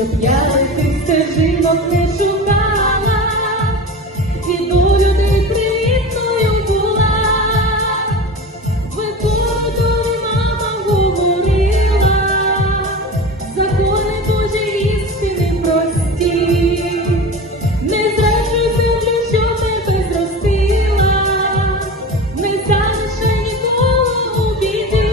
щоб я тих стежинок не шукала, і долю не привітною була. Виходили, мама говорила, закони Божі істини прості. Не зраджуй землю, що тебе зростила, не залишай нікого у біді.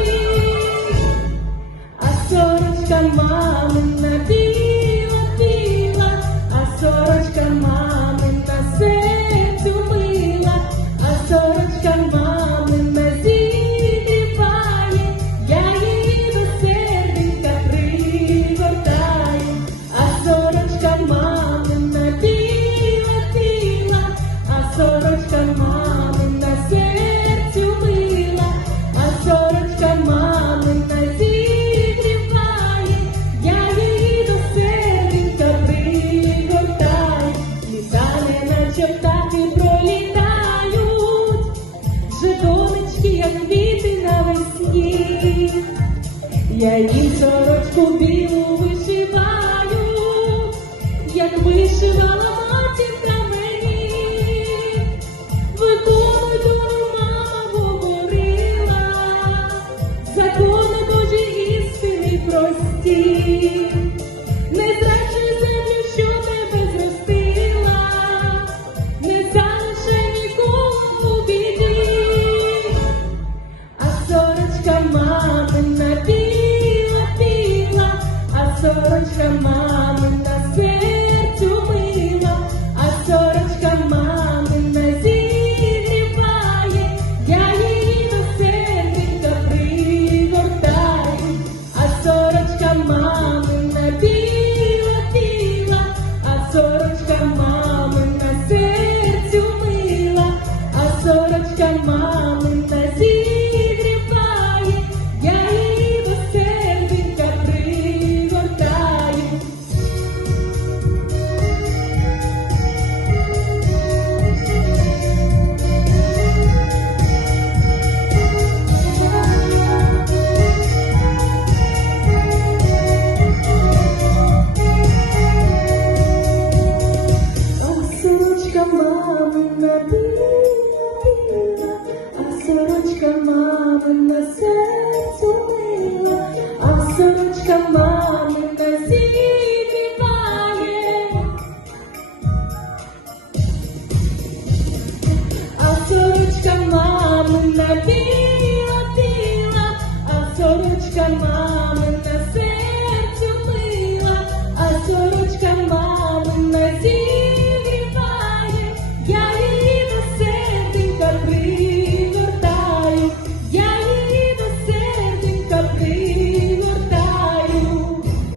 А сорочка мамина біла, а сорочка мамина серцю мила, а сорочка мамина зігріває, я її до серденька пригортаю. А сорочка мамина біла, а сорочка мамина серцю мила, а сорочка мамина зігріває, я її до серденька пригортаю. Літа неначе птахи пролітають, вже донечки, як квіти навесні. Я їм сорочку білу вишиваю, як вишивала